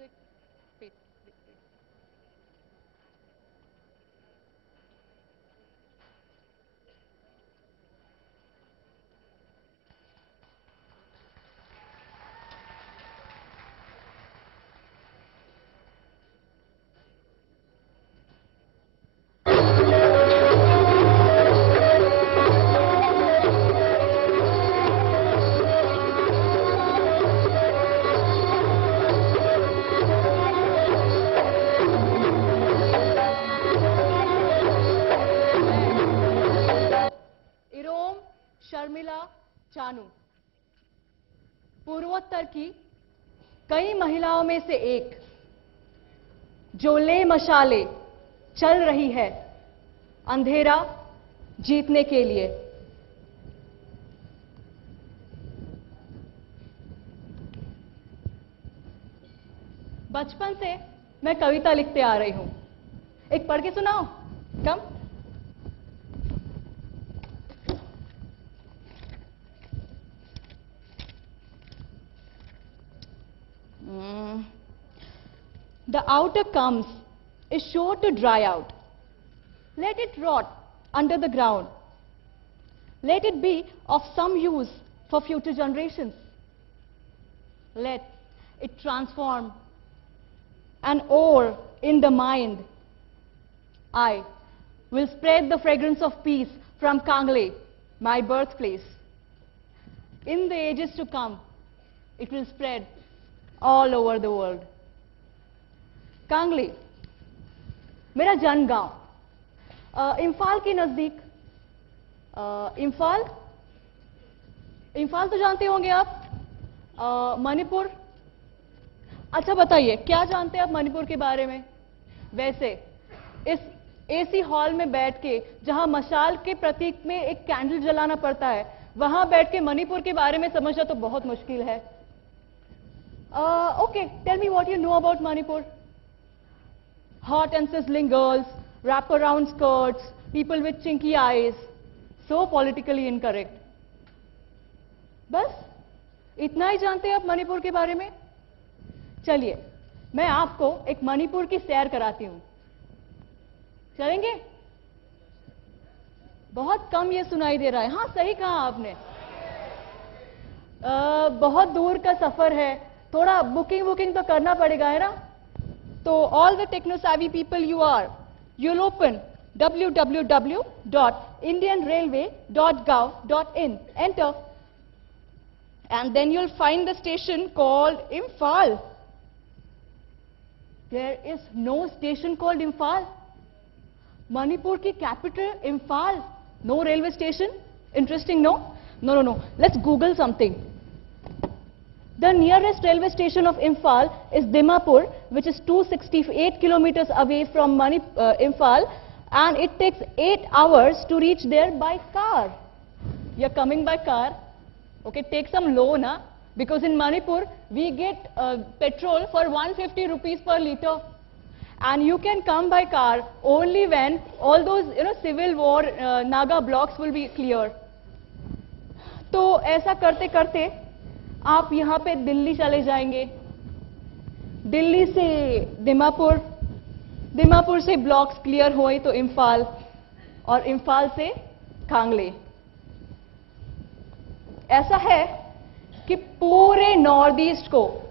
music. Wait. Irom Sharmila Chanu पूर्वोत्तर की कई महिलाओं में से एक जो ले मशाले चल रही है अंधेरा जीतने के लिए। बचपन से मैं कविता लिखते आ रही हूं। एक पढ़ के सुनाओ। कम। The outer comes is sure to dry out. Let it rot under the ground. Let it be of some use for future generations. Let it transform an ore in the mind. I will spread the fragrance of peace from Kangle, my birthplace. In the ages to come, it will spread all over the world. कांगली मेरा जन्म गांव इम्फाल के नजदीक। इम्फाल इम्फाल तो जानते होंगे आप। मणिपुर। अच्छा बताइए क्या जानते हैं आप मणिपुर के बारे में। वैसे इस एसी हॉल में बैठ के जहां मशाल के प्रतीक में एक कैंडल जलाना पड़ता है वहां बैठ के मणिपुर के बारे में समझना तो बहुत मुश्किल है। Okay, tell me what you know about Manipur. Hot and sizzling girls, wrap-around skirts, people with chinky eyes, so politically incorrect. बस इतना ही जानते हैं आप मणिपुर के बारे में। चलिए मैं आपको एक मणिपुर की सैर कराती हूं। चलेंगे? बहुत कम ये सुनाई दे रहा है। हाँ सही कहा आपने। बहुत दूर का सफर है, थोड़ा बुकिंग तो करना पड़ेगा है ना। So all the techno-savvy people you'll open www.indianrailway.gov.in, enter, and then you'll find the station called Imphal. There is no station called Imphal. Manipur ki capital Imphal. No railway station. Interesting, no? No. Let's Google something. The nearest railway station of Imphal is Dimapur, which is 268 kilometers away from Imphal, and it takes 8 hours to reach there by car. You're coming by car, okay, take some loan, huh? Because in Manipur, we get petrol for 150 rupees per liter. And you can come by car only when all those, civil war Naga blocks will be clear. तो ऐसा करते करते आप यहां पे दिल्ली चले जाएंगे। दिल्ली से दिमापुर, दिमापुर से ब्लॉक्स क्लियर हुए तो इम्फाल, और इम्फाल से कांगले। ऐसा है कि पूरे नॉर्थ ईस्ट को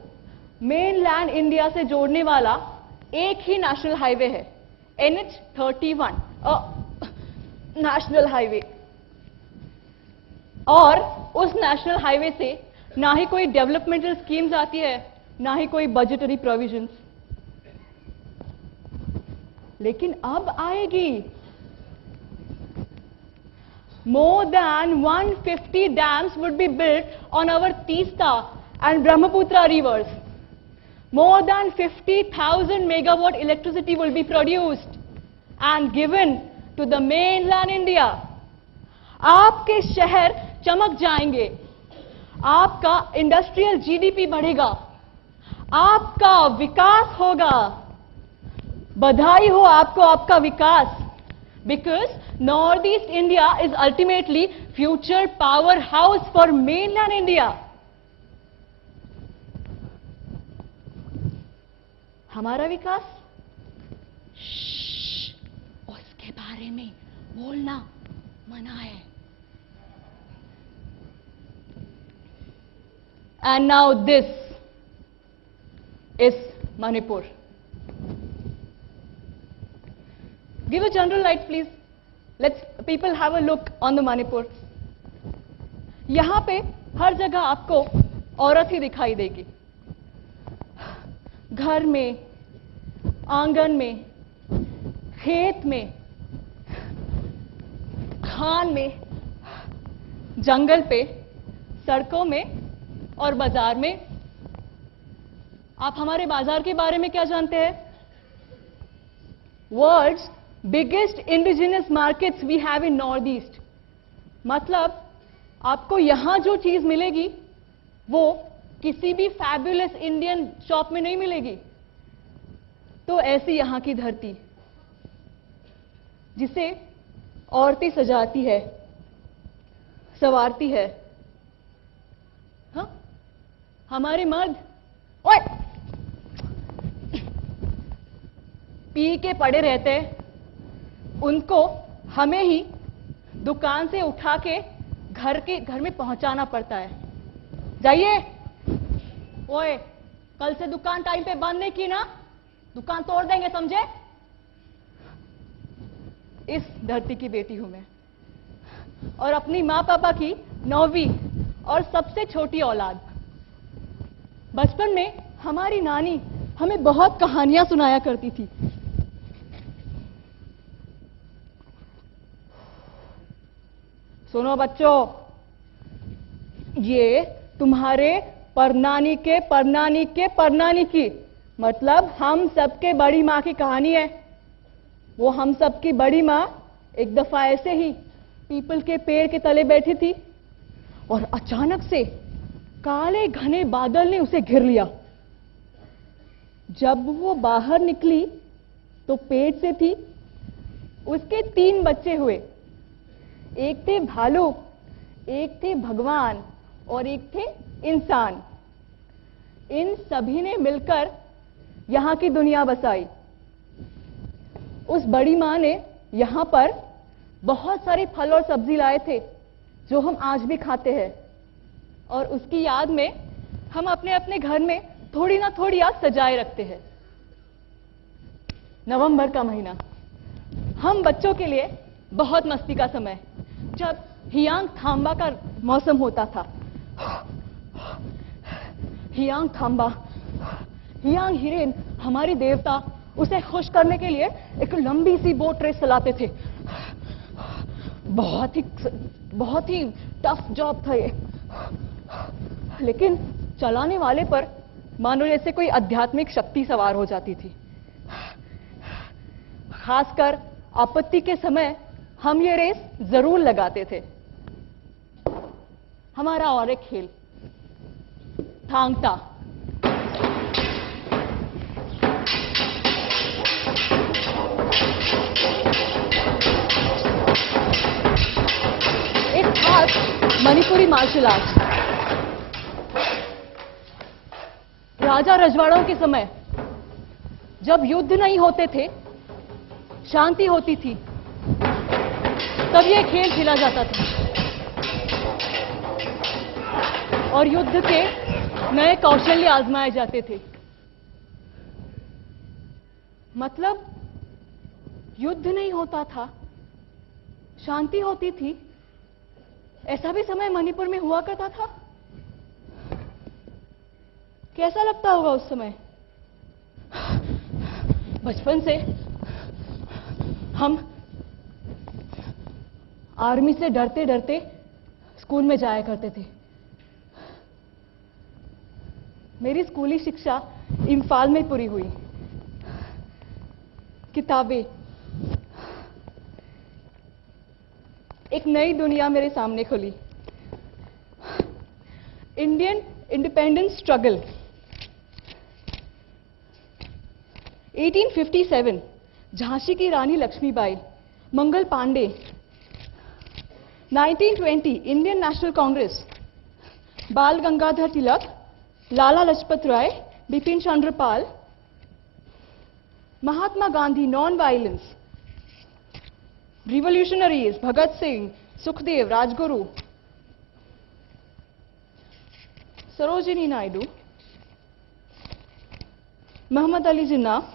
मेनलैंड इंडिया से जोड़ने वाला एक ही नेशनल हाईवे है, NH31 नेशनल हाईवे। और उस नेशनल हाईवे से ना ही कोई डेवलपमेंटल स्कीम्स आती है, ना ही कोई बजटरी प्रोविजंस। लेकिन अब आएगी। More than 150 dams would be built on our Teesta and Brahmaputra rivers. More than 50,000 megawatt electricity will be produced and given to the mainland India. आपके शहर चमक जाएंगे, आपका इंडस्ट्रियल जीडीपी बढ़ेगा, आपका विकास होगा। बधाई हो आपको आपका विकास, because Northeast India is ultimately future powerhouse for mainland India. हमारा विकास, उसके बारे में बोलना मना है। And now this is Manipur. Give a general light, please. Let's people have a look on the Manipur. यहां पे हर जगह आपको औरत ही दिखाई देगी। घर में, आंगन में, खेत में, खान में, जंगल पे, सड़कों में और बाजार में। आप हमारे बाजार के बारे में क्या जानते हैं? World's biggest indigenous markets we have in North East. मतलब आपको यहां जो चीज मिलेगी वो किसी भी फैबुलस इंडियन शॉप में नहीं मिलेगी। तो ऐसी यहां की धरती जिसे औरतें सजाती है, संवारती है। हाँ? हमारे मर्द ओए पी के पड़े रहते हैं, उनको हमें ही दुकान से उठा के घर में पहुंचाना पड़ता है। जाइए, ओए कल से दुकान टाइम पे बंद नहीं की ना, दुकान तोड़ देंगे, समझे? इस धरती की बेटी हूं मैं और अपनी माँ पापा की 9वीं और सबसे छोटी औलाद। बचपन में हमारी नानी हमें बहुत कहानियां सुनाया करती थी। सुनो बच्चों, ये तुम्हारे परनानी के परनानी के परनानी की, मतलब हम सबके बड़ी माँ की कहानी है। वो हम सबकी बड़ी माँ एक दफा ऐसे ही पीपल के पेड़ के तले बैठी थी और अचानक से काले घने बादल ने उसे घेर लिया। जब वो बाहर निकली तो पेट से थी उसके 3 बच्चे हुए। एक थे भालू, एक थे भगवान और एक थे इंसान। इन सभी ने मिलकर यहां की दुनिया बसाई। उस बड़ी मां ने यहां पर बहुत सारे फल और सब्जी लाए थे जो हम आज भी खाते हैं और उसकी याद में हम अपने अपने घर में थोड़ी ना थोड़ी आग सजाए रखते हैं। नवंबर का महीना हम बच्चों के लिए बहुत मस्ती का समय, जब हियांग थांबा का मौसम होता था। हियांग थांबा, हियांग हिरेन हमारी देवता, उसे खुश करने के लिए एक लंबी सी बोट रेस चलाते थे। बहुत ही टफ जॉब था ये, लेकिन चलाने वाले पर मानो जैसे कोई आध्यात्मिक शक्ति सवार हो जाती थी। खासकर आपत्ति के समय हम ये रेस जरूर लगाते थे। हमारा और एक खेल थांग ता। एक खास मणिपुरी मार्शल आर्ट। राजा रजवाड़ों के समय जब युद्ध नहीं होते थे, शांति होती थी, तब यह खेल खेला जाता था और युद्ध के नए कौशल्य आजमाए जाते थे। मतलब युद्ध नहीं होता था, शांति होती थी। ऐसा भी समय मणिपुर में हुआ करता था। कैसा लगता होगा उस समय? बचपन से हम आर्मी से डरते डरते स्कूल में जाया करते थे। मेरी स्कूली शिक्षा इम्फाल में पूरी हुई। किताबें, एक नई दुनिया मेरे सामने खुली। इंडियन इंडिपेंडेंस स्ट्रगल 1857, झांसी की रानी लक्ष्मीबाई, मंगल पांडे। 1920, इंडियन नेशनल कांग्रेस, बाल Gangadhar Tilak, Lala Lajpat Rai, Bipin Chandra Pal, Mahatma Gandhi, non-violence. Revolutionaries, Bhagat Singh, Sukhdev, Rajguru, Sarojini Naidu, Muhammad Ali Jinnah,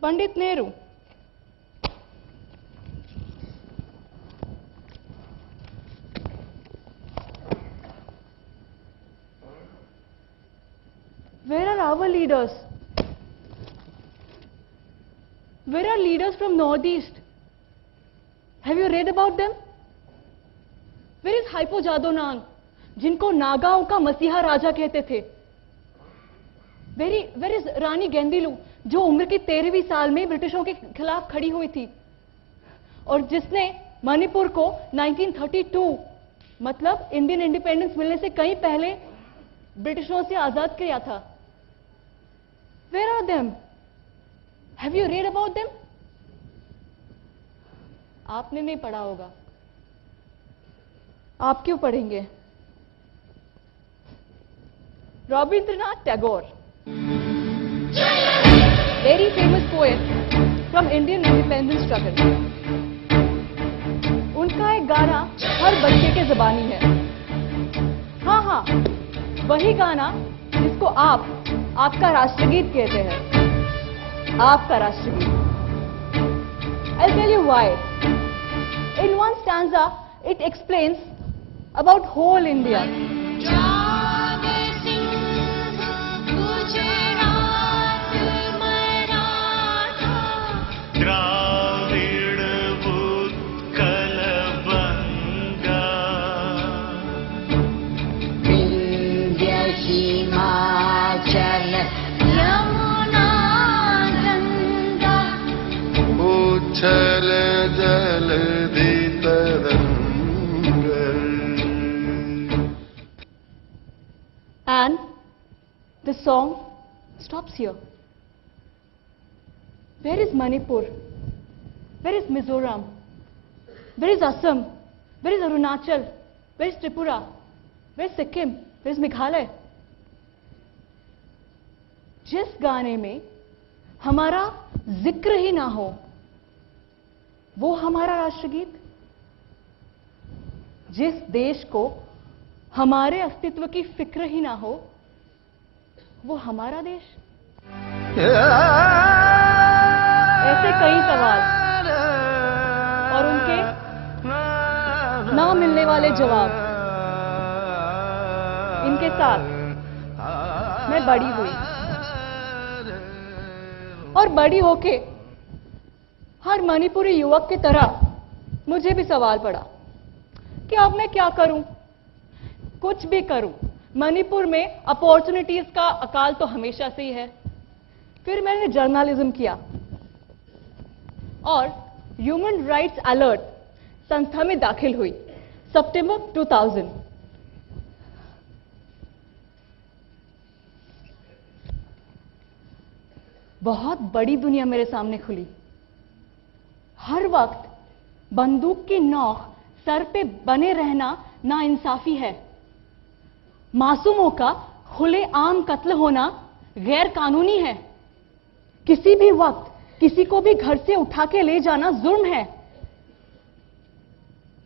Pandit Nehru. Where are our leaders? Where are leaders from Northeast? Have you read about them? Where is Haipo Jadonang, जिनको नागाओं का मसीहा राजा कहते थे? Where is रानी गेंदिलू, जो उम्र की 13वीं साल में ब्रिटिशों के खिलाफ खड़ी हुई थी और जिसने मणिपुर को 1932 मतलब इंडियन इंडिपेंडेंस मिलने से कहीं पहले ब्रिटिशों से आजाद किया था? Where are them? Have you read about them? आपने नहीं पढ़ा होगा, आप क्यों पढ़ेंगे? Rabindranath Tagore, very famous poet from Indian independence struggle. उनका एक गाना हर बच्चे के ज़बानी है. हाँ, वही गाना जिसको आपका राष्ट्रगीत कहते हैं. आपका राष्ट्रगीत. I'll tell you why. In one stanza, it explains about whole India. And the song stops here. Where is Manipur? Where is Mizoram? Where is Assam? Where is Arunachal? Where is Tripura? Where is Sikkim? Where is Meghalaya? जिस गाने में हमारा जिक्र ही ना हो, वो हमारा राष्ट्रगीत? जिस देश को हमारे अस्तित्व की फिक्र ही ना हो, वो हमारा देश? ऐसे कई सवाल और उनके ना मिलने वाले जवाब, इनके साथ मैं बड़ी हुई और बड़ी होके हर मणिपुरी युवक की तरह मुझे भी सवाल पड़ा कि अब मैं क्या करूं? कुछ भी करूं, मणिपुर में अपॉर्चुनिटीज का अकाल तो हमेशा से ही है. फिर मैंने जर्नलिज्म किया और ह्यूमन राइट्स अलर्ट संस्था में दाखिल हुई सितंबर 2000. बहुत बड़ी दुनिया मेरे सामने खुली. हर वक्त बंदूक की नोक सर पे बने रहना नाइंसाफी है. मासूमों का खुलेआम कत्ल होना गैर कानूनी है. किसी भी वक्त किसी को भी घर से उठा के ले जाना जुर्म है.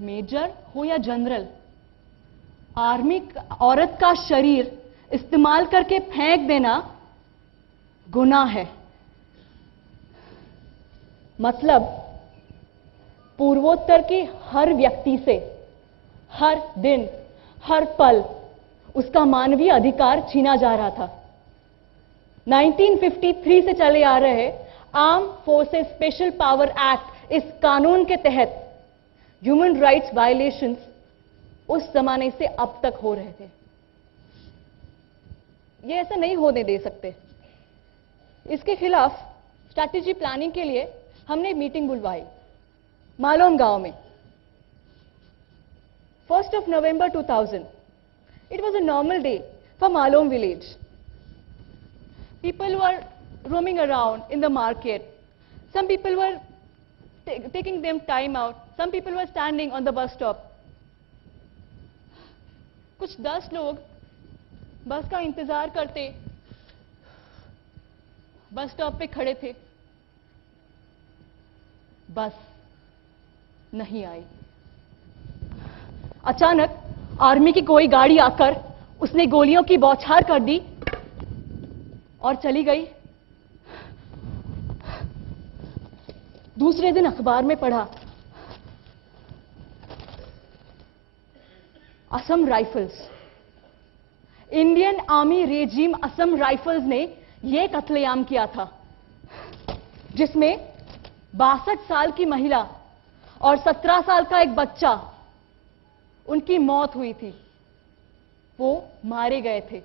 मेजर हो या जनरल, आर्मी औरत का शरीर इस्तेमाल करके फेंक देना गुनाह है. मतलब पूर्वोत्तर के हर व्यक्ति से हर दिन हर पल उसका मानवीय अधिकार छीना जा रहा था. 1953 से चले आ रहे arm forces special power act, इस कानून के तहत ह्यूमन राइट्स वायलेशंस उस जमाने से अब तक हो रहे थे. ये ऐसा नहीं होने दे सकते. इसके खिलाफ स्ट्रैटेजी प्लानिंग के लिए हमने मीटिंग बुलवाई मालोम गांव में. 1st of November 2000. It was a normal day for Malom village. People were roaming around in the market. Some people were taking them time out. Some people were standing on the bus stop. कुछ 10 लोग बस का इंतजार करते bus stop पे खड़े थे, बस नहीं आई। अचानक आर्मी की कोई गाड़ी आकर उसने गोलियों की बौछार कर दी और चली गई। दूसरे दिन अखबार में पढ़ा, Assam rifles, Indian army regime Assam rifles ने यह कत्लेआम किया था जिसमें 62 साल की महिला और 17 साल का एक बच्चा, उनकी मौत हुई थी। वो मारे गए थे।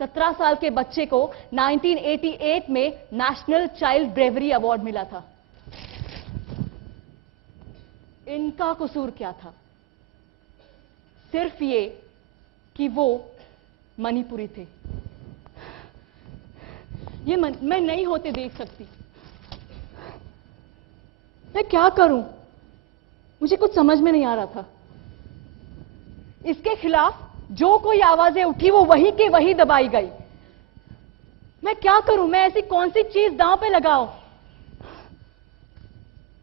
17 साल के बच्चे को 1988 में नेशनल चाइल्ड ब्रेवरी अवार्ड मिला था। इनका कसूर क्या था? सिर्फ ये कि वो मणिपुरी थे। ये मैं नहीं होते देख सकती। मैं क्या करूं? मुझे कुछ समझ में नहीं आ रहा था। इसके खिलाफ जो कोई आवाजें उठी वो वहीं के वहीं दबाई गई। मैं क्या करूं? मैं ऐसी कौन सी चीज दांव पे लगाऊं?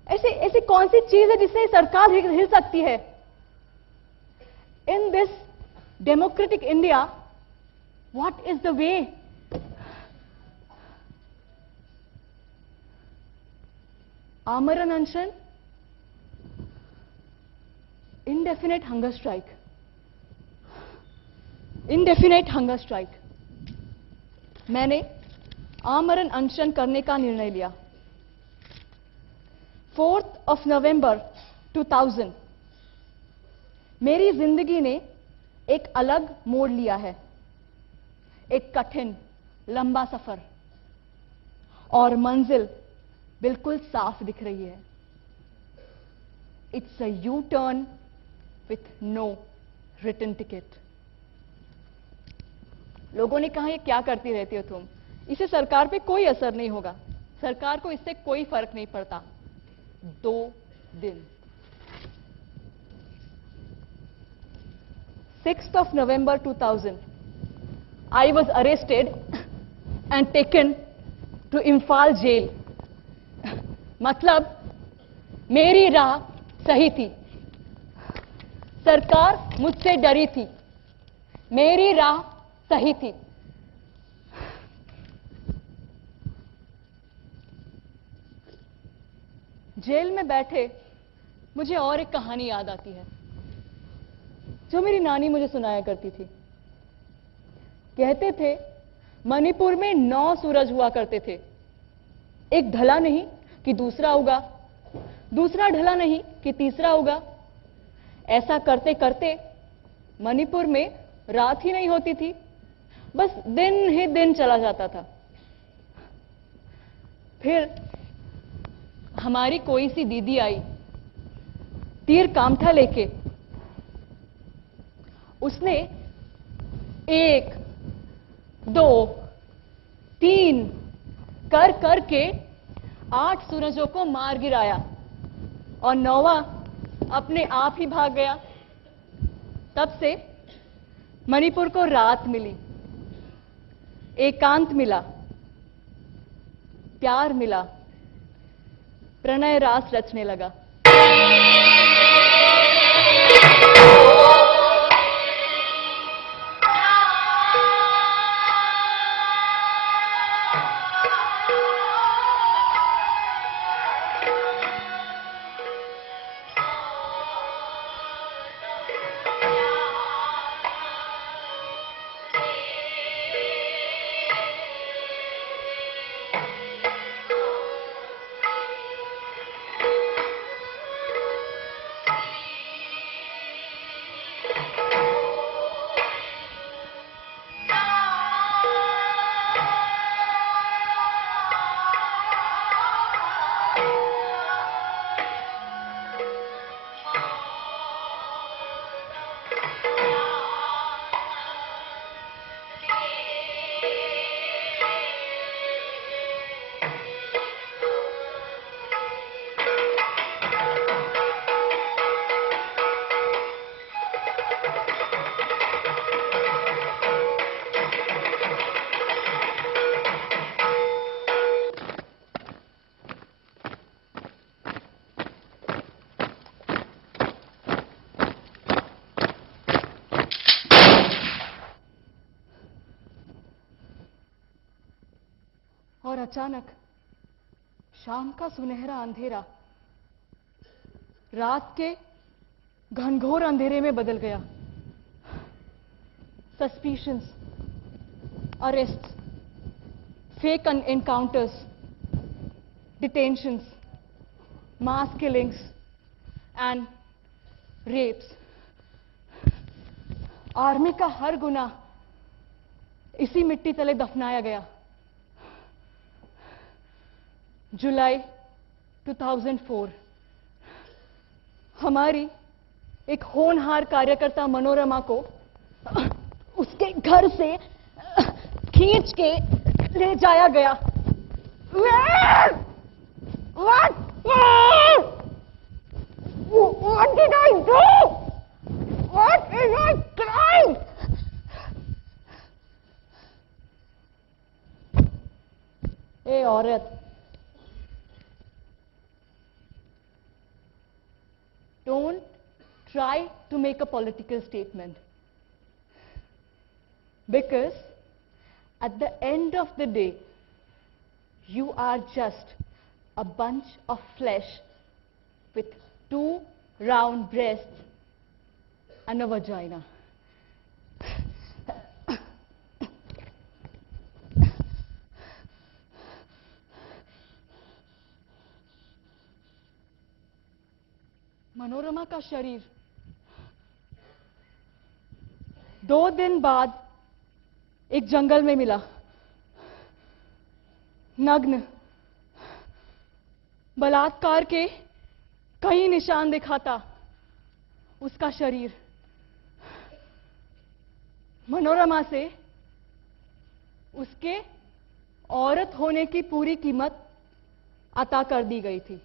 ऐसी कौन सी चीज है जिससे सरकार हिल सकती है? In this democratic India, what is the way? आमरण अनशन, indefinite hunger strike, indefinite hunger strike। मैंने आमरण अनशन करने का निर्णय लिया। 4 नवंबर 2000 मेरी जिंदगी ने एक अलग मोड़ लिया है। एक कठिन लंबा सफर, और मंजिल बिल्कुल साफ दिख रही है। It's a U turn with no written ticket। लोगों ने कहा, ये क्या करती रहती हो तुम? इससे सरकार पे कोई असर नहीं होगा, सरकार को इससे कोई फर्क नहीं पड़ता। 2 दिन। 6 November 2000 I was arrested and taken to Imphal jail। मतलब मेरी राह सही थी, सरकार मुझसे डरी थी। मेरी राह सही थी। जेल में बैठे मुझे और एक कहानी याद आती है जो मेरी नानी मुझे सुनाया करती थी। कहते थे मणिपुर में 9 सूरज हुआ करते थे। एक ढला नहीं कि दूसरा उगा, दूसरा ढला नहीं कि तीसरा उगा। ऐसा करते करते मणिपुर में रात ही नहीं होती थी, बस दिन ही दिन चला जाता था। फिर हमारी कोई सी दीदी आई, तीर कामठा लेके। उसने 1 2 3 कर करके 8 सूरजों को मार गिराया, और 9वां अपने आप ही भाग गया। तब से मणिपुर को रात मिली, एकांत मिला, प्यार मिला, प्रणय रास रचने लगा। और अचानक शाम का सुनहरा अंधेरा रात के घनघोर अंधेरे में बदल गया। Suspicions, arrests, fake encounters, detentions, mass killings and rapes. Army का हर गुनाह इसी मिट्टी तले दफनाया गया। जुलाई 2004 हमारी एक होनहार कार्यकर्ता मनोरमा को उसके घर से खींच के ले जाया गया। What did I do? What is my crime? ए औरत, don't try to make a political statement, because at the end of the day you are just a bunch of flesh with 2 round breasts and a vagina. Manorama का शरीर 2 दिन बाद एक जंगल में मिला। नग्न, बलात्कार के कई निशान दिखाता उसका शरीर। मनोरमा से उसके औरत होने की पूरी कीमत अता कर दी गई थी।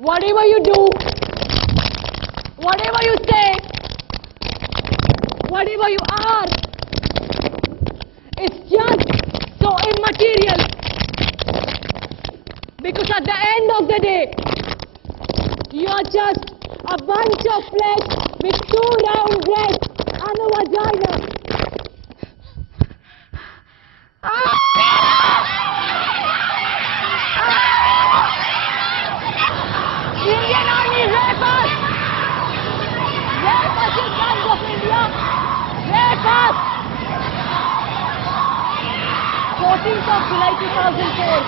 Whatever you do, whatever you say, whatever you are, it's just so immaterial. Because at the end of the day, you are just a bunch of flesh with 2 round breasts and a vagina. Indian Army, rape us! Rape us in Gangs of India! Rape us! 14th of July 2004,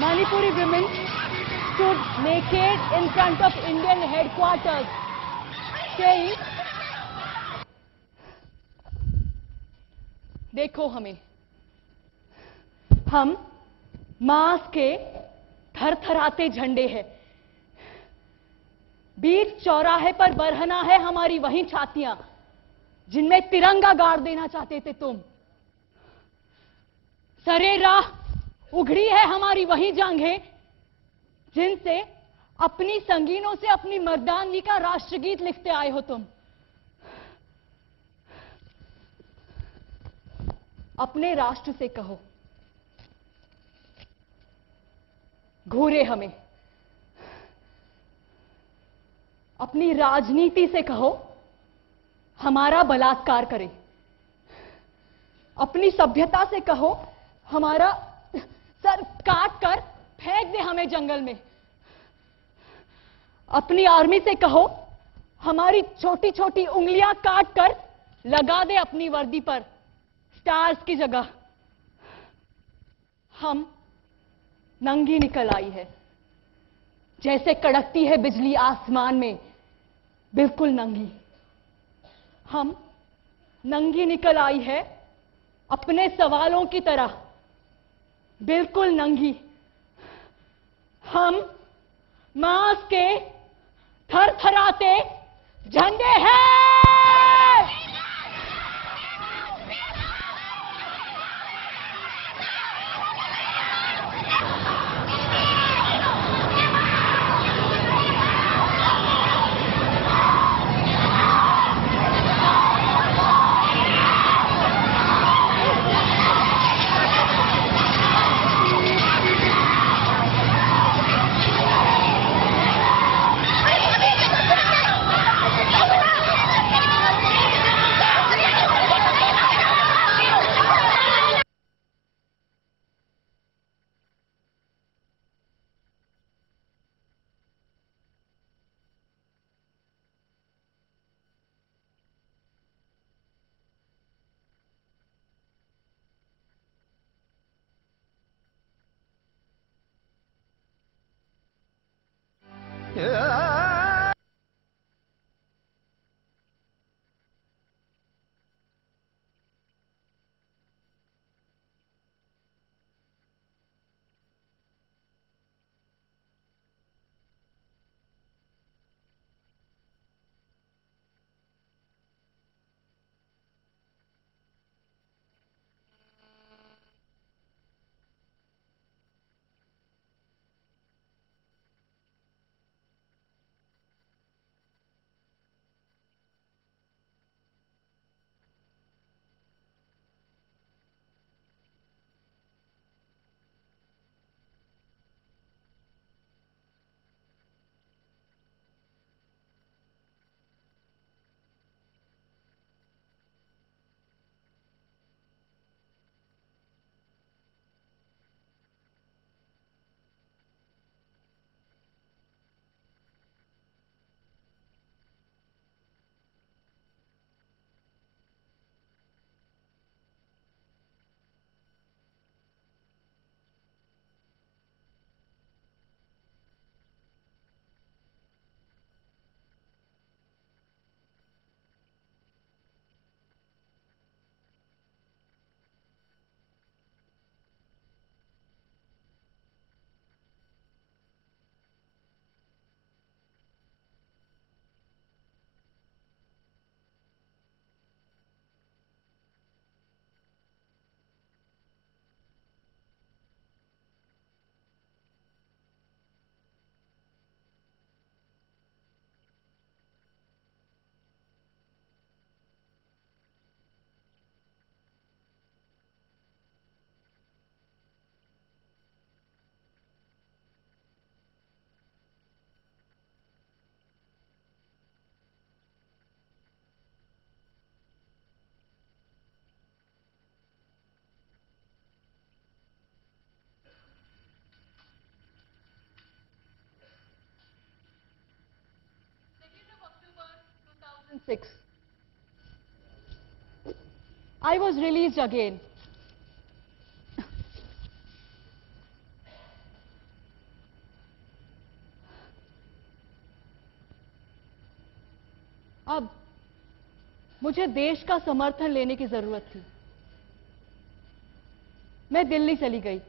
Manipuri women stood naked in front of Indian headquarters, saying, देखो हमें, हम मास के थरथराते झंडे हैं। बीच चौराहे पर बरहना है हमारी वही छातियां जिनमें तिरंगा गाड़ देना चाहते थे तुम। सरे राह उघड़ी है हमारी वही जांघें जिनसे अपनी संगीनों से अपनी मर्दानगी का राष्ट्रगीत लिखते आए हो तुम। अपने राष्ट्र से कहो, घूरे हमें। अपनी राजनीति से कहो, हमारा बलात्कार करे। अपनी सभ्यता से कहो, हमारा सर काट कर फेंक दे हमें जंगल में। अपनी आर्मी से कहो, हमारी छोटी छोटी उंगलियां काट कर लगा दे अपनी वर्दी पर स्टार्स की जगह। हम नंगी निकल आई है, जैसे कड़कती है बिजली आसमान में, बिल्कुल नंगी। हम नंगी निकल आई है अपने सवालों की तरह, बिल्कुल नंगी। हम मास के थरथराते झंडे हैं। 2006. I was released again. अब मुझे देश का समर्थन लेने की जरूरत थी। मैं दिल्ली चली गई।